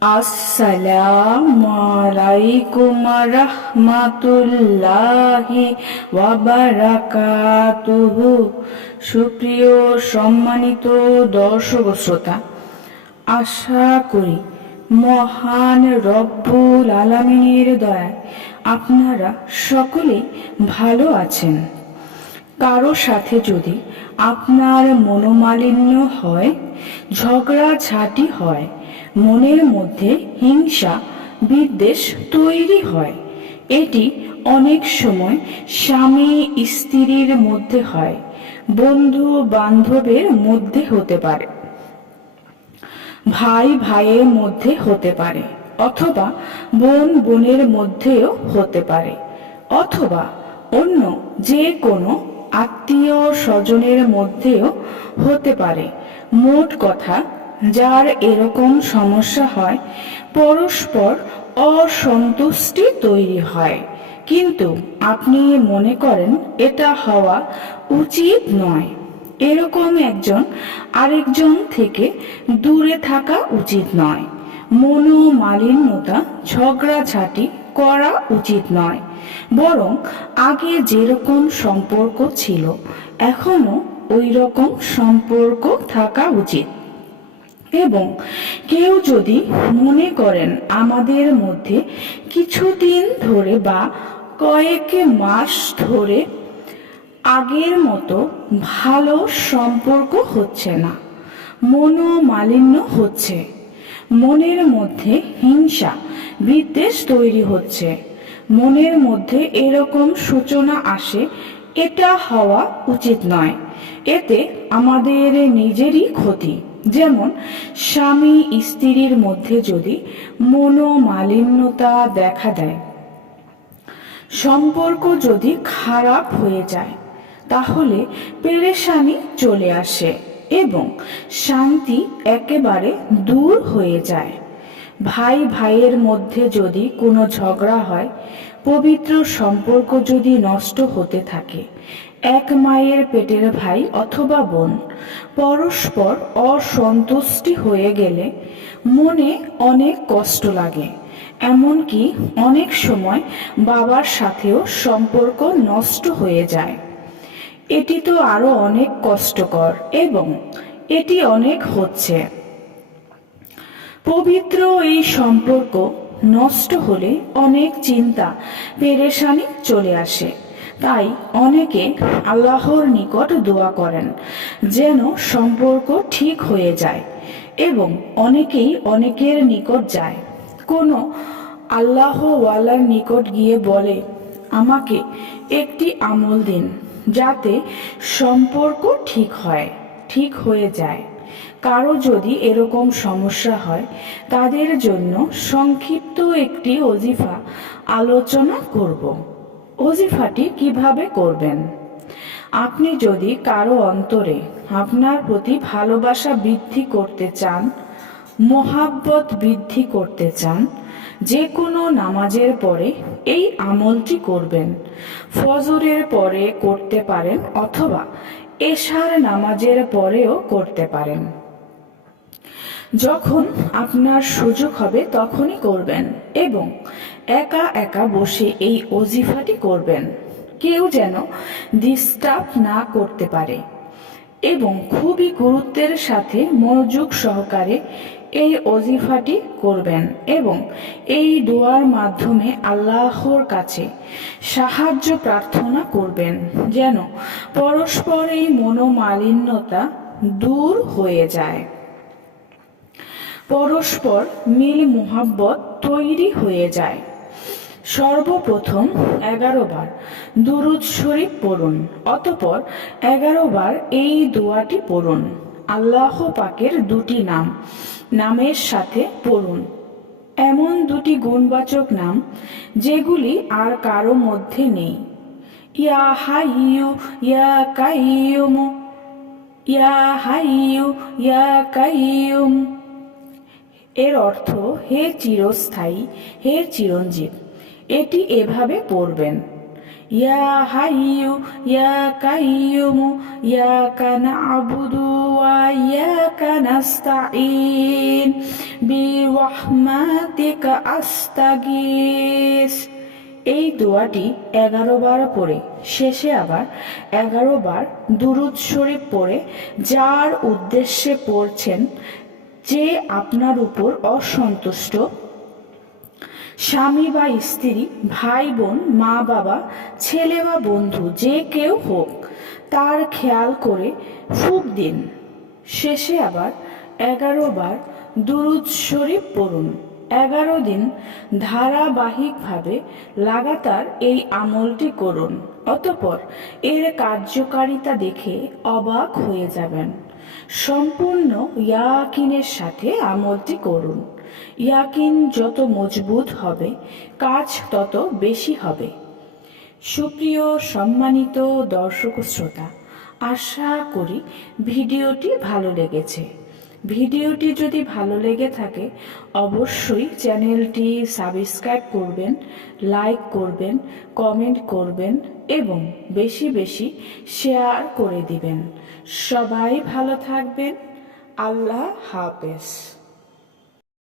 আসসালামু আলাইকুম রাহমাতুল্লাহি ওয়া বারাকাতুহু। সুপ্রিয় সম্মানিত দর্শক শ্রোতা, আশা করি মহান রব্বুল আলামিনের দয়ায় আপনারা সকলেই ভালো আছেন। কারো সাথে যদি আপনার মনোমালিন্য হয়, ঝগড়াঝাটি হয়, মনের মধ্যে হিংসা বিদ্বেষ তৈরি হয়, এটি অনেক সময় স্বামী স্ত্রীর মধ্যে হয়, বন্ধু বান্ধবের মধ্যে হতে পারে, ভাই ভাইয়ের মধ্যে হতে পারে, অথবা বোন বোনের মধ্যেও হতে পারে, অথবা অন্য যে কোনো আত্মীয় স্বজনের মধ্যেও হতে পারে। মোট কথা, যার এরকম সমস্যা হয়, পরস্পর অসন্তুষ্টি তৈরি হয়, কিন্তু আপনি মনে করেন এটা হওয়া উচিত নয়। এরকম একজন আরেকজন থেকে দূরে থাকা উচিত নয়। মনোমালিন্যতা ঝগড়াঝাটি করা উচিত নয়, বরং আগে যেরকম সম্পর্ক ছিল এখনো ওই রকম সম্পর্ক থাকা উচিত। এবং কেউ যদি মনে করেন আমাদের মধ্যে কিছুদিন ধরে বা কয়েক মাস ধরে আগের মতো ভালো সম্পর্ক হচ্ছে না, মনোমালিন্য হচ্ছে, মনের মধ্যে হিংসা বিদ্বেষ তৈরি হচ্ছে, মনের মধ্যে এরকম সূচনা আসে, এটা হওয়া উচিত নয়। এতে আমাদের নিজেরই ক্ষতি। যেমন স্বামী স্ত্রীর মধ্যে যদি মনোমালিন্যতা দেখা দেয়, সম্পর্ক যদি খারাপ হয়ে যায়, তাহলে পেরেশানি চলে আসে এবং শান্তি একেবারে দূর হয়ে যায়। ভাই ভাইয়ের মধ্যে যদি কোনো ঝগড়া হয়, পবিত্র সম্পর্ক যদি নষ্ট হতে থাকে, এক মায়ের পেটের ভাই অথবা বোন পরস্পর অসন্তুষ্টি হয়ে গেলে মনে অনেক কষ্ট লাগে। এমনকি অনেক সময় বাবার সাথেও সম্পর্ক নষ্ট হয়ে যায়। এটি তো আরো অনেক কষ্টকর এবং এটি অনেক হচ্ছে। পবিত্র এই সম্পর্ক নষ্ট হলে অনেক চিন্তা পেরেশানি চলে আসে। তাই অনেকে আল্লাহর নিকট দোয়া করেন যেন সম্পর্ক ঠিক হয়ে যায়, এবং অনেকেই অনেকের নিকট যায়। কোনো আল্লাহওয়ালার নিকট গিয়ে বলে, আমাকে একটি আমল দিন যাতে সম্পর্ক ঠিক হয়ে যায়। কারো যদি এরকম সমস্যা হয়, তাদের জন্য সংক্ষিপ্ত একটি ওজিফা আলোচনা করব। ওজিফাটি কিভাবে করবেন? আপনি যদি কারো অন্তরে আপনার প্রতি ভালোবাসা বৃদ্ধি করতে চান, মোহাব্বত বৃদ্ধি করতে চান, যে কোনো নামাজের পরে এই আমলটি করবেন। ফজরের পরে করতে পারেন অথবা এশার নামাজের পরেও করতে পারেন। যখন আপনার সুযোগ হবে তখনই করবেন এবং একা একা বসে এই ওজিফাটি করবেন, কেউ যেন ডিস্টার্ব না করতে পারে, এবং খুবই গুরুত্বের সাথে মনোযোগ সহকারে এই ওজিফাটি করবেন এবং এই দোয়ার মাধ্যমে আল্লাহর কাছে সাহায্য প্রার্থনা করবেন যেন পরস্পর এই মনোমালিন্যতা দূর হয়ে যায়, পরস্পর মিল মোহাব্বত তৈরি হয়ে যায়। সর্বপ্রথম 11 বার দুরূদ শরীফ পড়ুন, অতঃপর 11 বার এই দোয়াটি পড়ুন। আল্লাহ পাকের দুটি নামের সাথে পড়ুন, এমন দুটি গুণবাচক নাম যেগুলি আর কারো মধ্যে নেই। ইয়া হাইয়ু ইয়া কাইয়ুম, ইয়া হাইয়ু ইয়া কাইয়ুম। এর অর্থ হে চিরস্থায়ী, হে চিরঞ্জীব। এটি এভাবে পড়বেন, ইয়া হাইয়ু ইয়া কাইয়ুমু ইয়াকা না'বুদু ওয়া ইয়াকা নাস্তাঈন বিরহমাতিকা আস্তাগীস। এই দোয়াটি 11 বার পড়ে শেষে আবার 11 বার দুরূদ শরীফ পড়ে যার উদ্দেশ্যে পড়ছেন, যে আপনার উপর অসন্তুষ্ট, স্বামী বা স্ত্রী, ভাই বোন, মা বাবা, ছেলে বা বন্ধু, যে কেউ হোক, তার খেয়াল করে ফুঁক দিন। শেষে আবার 11 বার দুরূদ শরীফ পড়ুন। 11 দিন ধারাবাহিকভাবে লাগাতার এই আমলটি করুন। অতঃপর এর কার্যকারিতা দেখে অবাক হয়ে যাবেন। সম্পূর্ণ ইয়াকিনের সাথে আমলটি করুন। ইয়াকিন যত মজবুত হবে, কাজ তত বেশি হবে। সুপ্রিয় সম্মানিত দর্শক শ্রোতা, আশা করি ভিডিওটি ভালো লেগেছে। ভিডিওটি যদি ভালো লেগে থাকে অবশ্যই চ্যানেলটি সাবস্ক্রাইব করবেন, লাইক করবেন, কমেন্ট করবেন এবং বেশি বেশি শেয়ার করে দিবেন। সবাই ভালো থাকবেন। আল্লাহ হাফেজ।